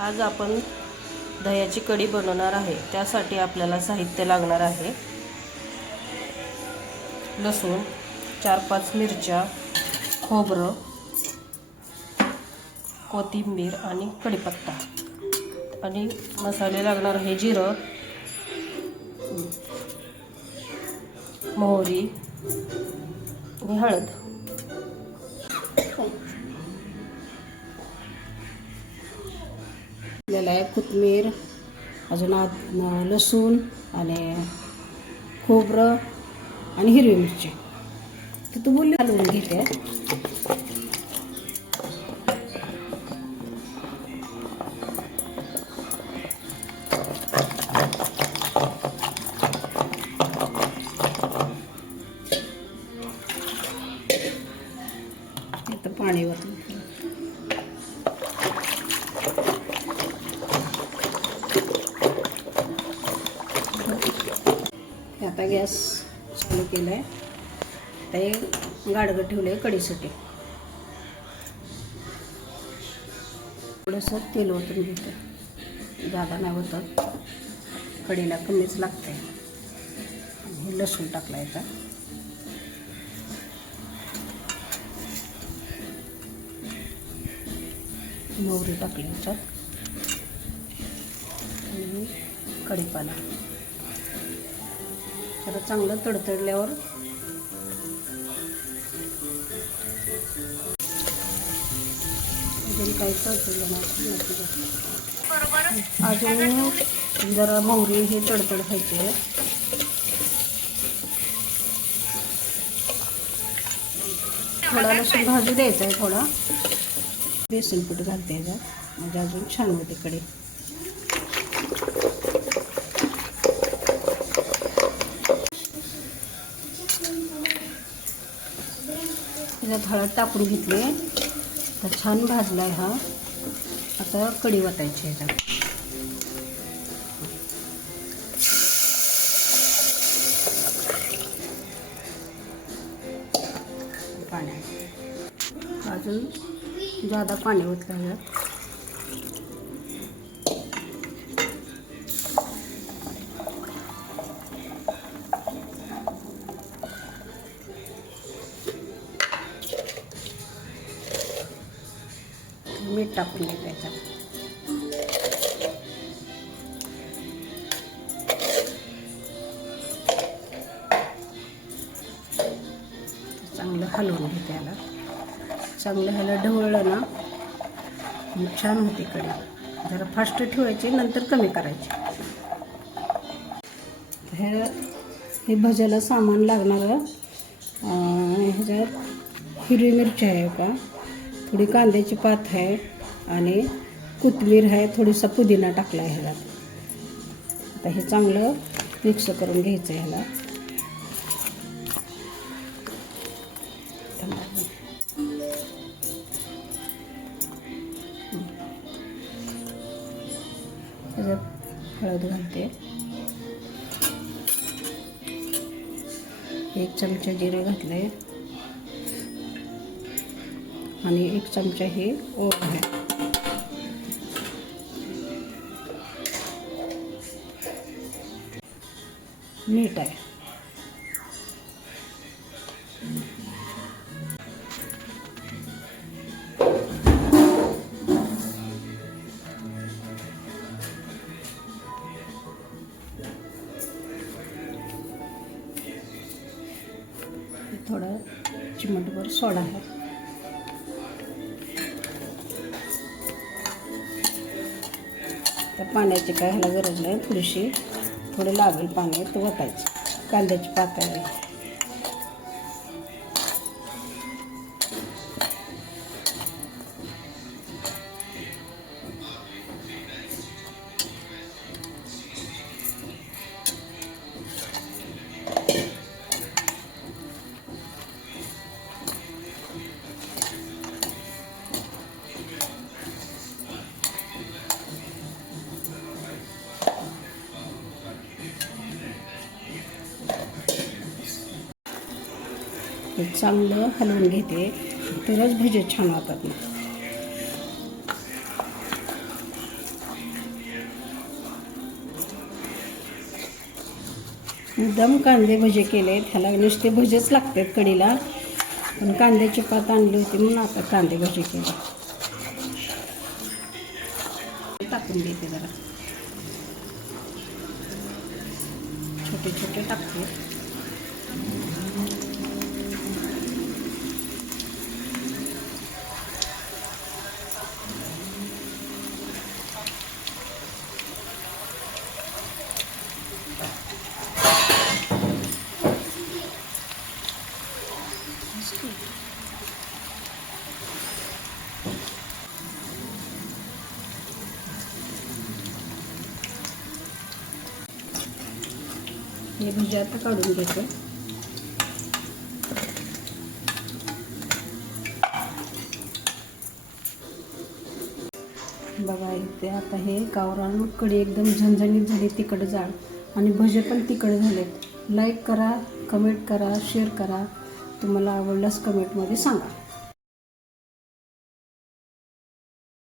आज आपण दह्याची कढी बनवणार आहे। त्यासाठी आपल्याला साहित्य लागणार आहे लसूण, 4-5 मिरच्या, खोबरं, कोथिंबीर आणि कढीपत्ता आणि मसाले लागणार आहे जिरं, मोहरी आणि हळद। आपल्याला कोथिंबीर, अजून लसूण आणि खोबरं आणि हिरवी मिरची तर तू बोलली घालून घेते। आता पाणी वतलं। आता गॅस चालू केला आहे। ते गाडगं ठेवलं आहे कढीसाठी। थोडंसं तेल ओतून घेते, जादा नाही होतं, कढीला कमीच लागते। हे लसूण टाकला याचा, मोहरी टाकली याच्यात आणि कढीपाला जरा चांगलं तडतडल्यावर अजून काही तडतडलं नाही, अजून जरा मोहरी हे तडतड खायची। थोडा लसूण भाजू द्यायचा आहे, थोडा बेसन पीठ घालते याच्यात म्हणजे अजून छान होते कढी। त्याच्यात हळद टाकून घेतली, तर छान भाजला आहे हा। आता कढी वाटायची याच्यात, पाण्यात अजून जादा पाणी ओतलं यात। मीठ टाकून घ्यायचं याच्यात, चांगलं हलवून घेते याला। चांगलं ह्याला ढवळलं ना मग छान होते कढी। जरा फास्ट ठेवायची, नंतर कमी करायची। हे भज्याला सामान लागणारं ह्याच्यात हिरवी मिरची आहे का, थोडी कांद्याची पात आहे आणि कोथिंबीर आहे, थोडीसा पुदिना टाकला आहे ह्याला। आता हे चांगलं मिक्स करून घ्यायचं ह्याला। त्याच्यात हळद घालते, 1 चमचा जिरं घातले आणि 1 चमचा हे ओवा आहे। मीठ आहे, थोडा चिमटभर सोडा आहे। त्या पाण्याची काय ह्याला गरज नाही, थोडीशी थोडं लागेल पाणी तर वतायचं। कांद्याची पात आहे, हे चांगलं हलवून घेते, तरच भजे छान होतात ना। एकदम कांदे भजे केले. ह्याला नुसते भजेच लागतात कढीला, पण कांद्याची पात आणली होती म्हणून आता कांदे भजे केले. टाकून देते जरा, छोटे छोटे टाकते. हे भजी आता काढून घेतो. बघा इथे आता हे गावरान कढी एकदम झणझणीत झाली, तिखट जाड, आणि भजे पण तिखट झालेत. लाईक करा, कमेंट करा, शेअर करा. तुम्हाला आवडल्यास कमेंटमध्ये सांगा.